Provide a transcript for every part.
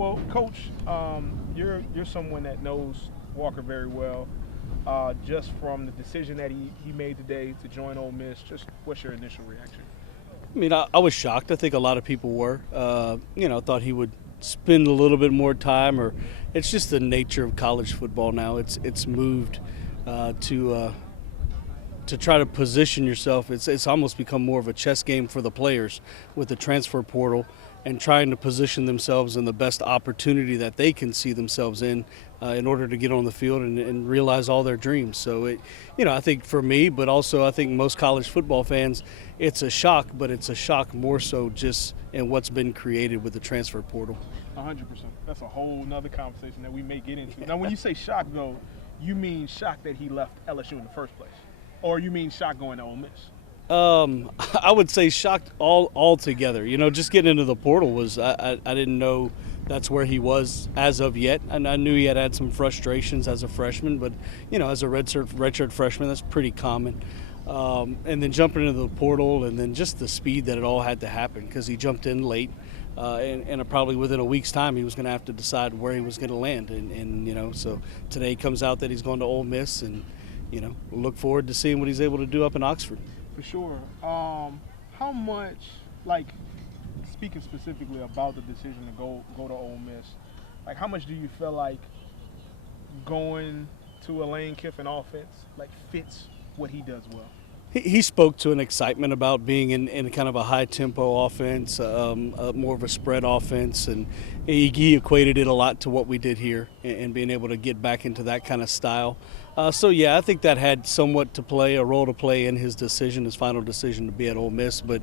Well, Coach, you're someone that knows Walker very well. Just from the decision that he made today to join Ole Miss, just what's your initial reaction? I mean, I was shocked. I think a lot of people were. Thought he would spend a little bit more time, or it's just the nature of college football now. It's moved to try to position yourself. It's almost become more of a chess game for the players with the transfer portal and trying to position themselves in the best opportunity that they can see themselves in order to get on the field and realize all their dreams. So, I think for me, but also I think most college football fans, it's a shock, but it's a shock more so just in what's been created with the transfer portal. 100%. That's a whole nother conversation that we may get into. Now, when you say shock, though, you mean shock that he left LSU in the first place? Or you mean shock going to Ole Miss? I would say shocked all together. Just getting into the portal was I didn't know that's where he was as of yet, and I knew he had some frustrations as a freshman, but as a redshirt freshman, that's pretty common. And then jumping into the portal, and then just the speed that it all had to happen because he jumped in late, and probably within a week's time he was going to have to decide where he was going to land, and so today comes out that he's going to Ole Miss, and look forward to seeing what he's able to do up in Oxford. For sure. How much, speaking specifically about the decision to go to Ole Miss, how much do you feel like going to a Lane Kiffin offense fits what he does well? He spoke to an excitement about being in kind of a high-tempo offense, more of a spread offense, and he equated it a lot to what we did here and being able to get back into that kind of style. I think that had somewhat a role to play in his final decision to be at Ole Miss. But,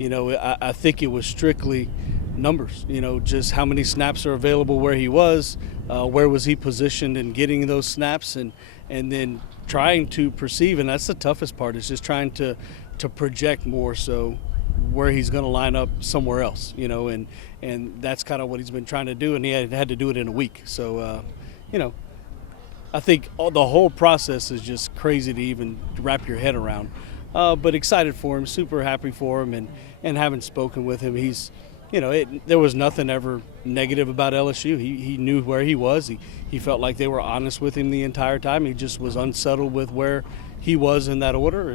I think it was strictly numbers, just how many snaps are available where he was, where was he positioned in getting those snaps, and then trying to perceive, and that's the toughest part, is just trying to project more so where he's going to line up somewhere else, and that's kind of what he's been trying to do, and he had to do it in a week. So, I think the whole process is just crazy to even wrap your head around. But excited for him, super happy for him, and having spoken with him, he's, there was nothing ever negative about LSU. He knew where he was. He felt like they were honest with him the entire time. He just was unsettled with where he was in that order,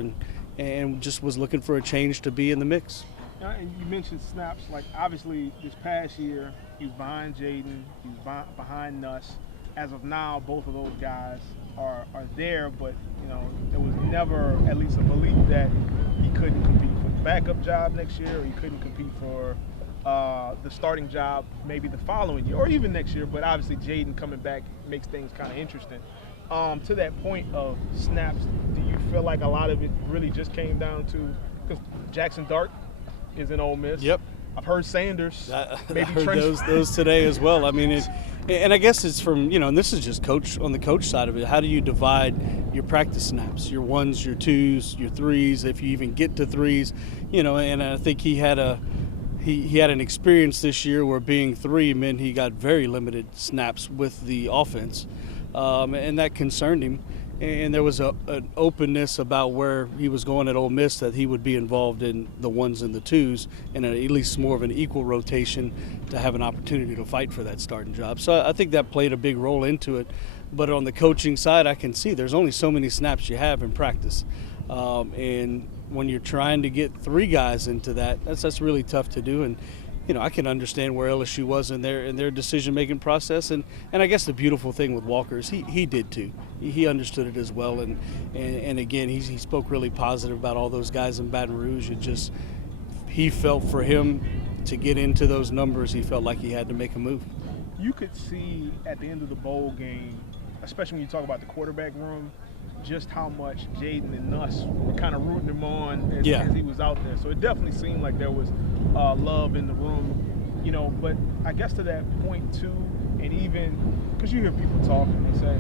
and just was looking for a change to be in the mix. And you mentioned snaps. Obviously, this past year, he was behind Jaden, he was behind Nuss. As of now, both of those guys are there, but there was never at least a belief that he couldn't compete for the backup job next year, or he couldn't compete for the starting job maybe the following year, or even next year. But obviously, Jaden coming back makes things kind of interesting. To that point of snaps, do you feel like a lot of it really just came down to because Jackson Dart is in Ole Miss? Yep. I've heard Sanders. I heard those today as well. I mean, and I guess it's from, and this is just on the coach side of it. How do you divide your practice snaps, your ones, your twos, your threes, if you even get to threes, and I think he had an experience this year where being three meant he got very limited snaps with the offense, and that concerned him. And there was an openness about where he was going at Ole Miss that he would be involved in the ones and the twos and at least more of an equal rotation to have an opportunity to fight for that starting job. So I think that played a big role into it. But on the coaching side, I can see there's only so many snaps you have in practice. And when you're trying to get three guys into that's really tough to do. And I can understand where LSU was in their decision-making process, and I guess the beautiful thing with Walker is he did too. He understood it as well, and again he spoke really positive about all those guys in Baton Rouge. He felt for him to get into those numbers, he felt like he had to make a move. You could see at the end of the bowl game, especially when you talk about the quarterback room, just how much Jaden and Nuss were kind of rooting him on as he was out there. So it definitely seemed like there was love in the room, But I guess to that point too, and even because you hear people talk and they say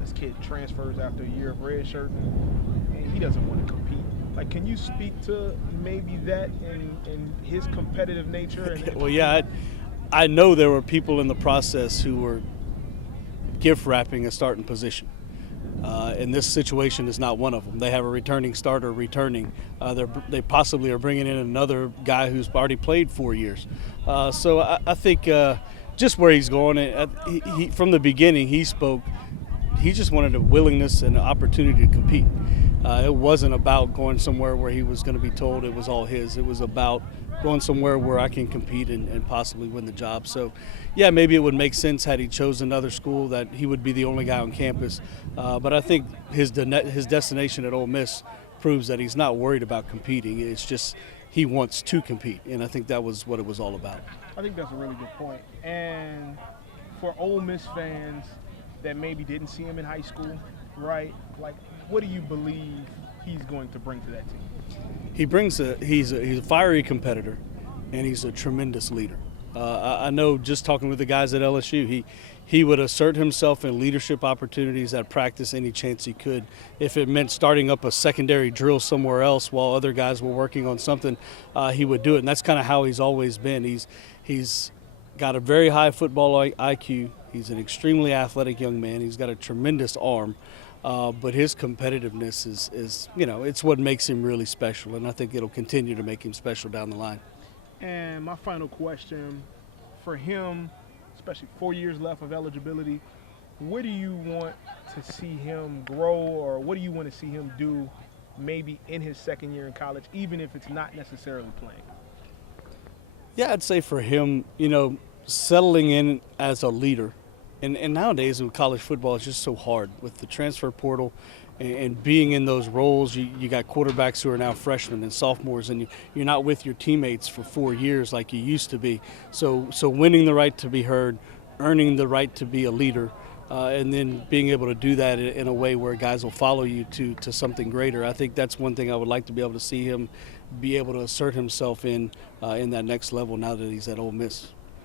this kid transfers after a year of redshirt and he doesn't want to compete. Can you speak to maybe that and his competitive nature? Well, yeah, I know there were people in the process who were gift wrapping a starting position. And this situation is not one of them. They have a returning starter returning. They possibly are bringing in another guy who's already played 4 years. So I think just where he's going. He from the beginning, he spoke. He just wanted a willingness and an opportunity to compete. It wasn't about going somewhere where he was going to be told it was all his. It was about going somewhere where I can compete and possibly win the job. So, yeah, maybe it would make sense had he chosen another school that he would be the only guy on campus. But I think his destination at Ole Miss proves that he's not worried about competing. It's just he wants to compete, and I think that was what it was all about. I think that's a really good point. And for Ole Miss fans that maybe didn't see him in high school, right? Like, what do you believe he's going to bring to that team? He's a fiery competitor, and he's a tremendous leader. I know just talking with the guys at LSU, he would assert himself in leadership opportunities at practice any chance he could. If it meant starting up a secondary drill somewhere else while other guys were working on something, he would do it. And that's kind of how he's always been. He's got a very high football IQ. He's an extremely athletic young man. He's got a tremendous arm. But his competitiveness is, it's what makes him really special. And I think it'll continue to make him special down the line. And my final question for him, especially 4 years left of eligibility, what do you want to see him grow, or what do you want to see him do maybe in his second year in college, even if it's not necessarily playing? Yeah, I'd say for him, settling in as a leader. And nowadays with college football, it's just so hard with the transfer portal and being in those roles. You got quarterbacks who are now freshmen and sophomores, and you're not with your teammates for 4 years like you used to be. So winning the right to be heard, earning the right to be a leader, and then being able to do that in a way where guys will follow you to something greater. I think that's one thing I would like to be able to see him be able to assert himself in that next level now that he's at Ole Miss.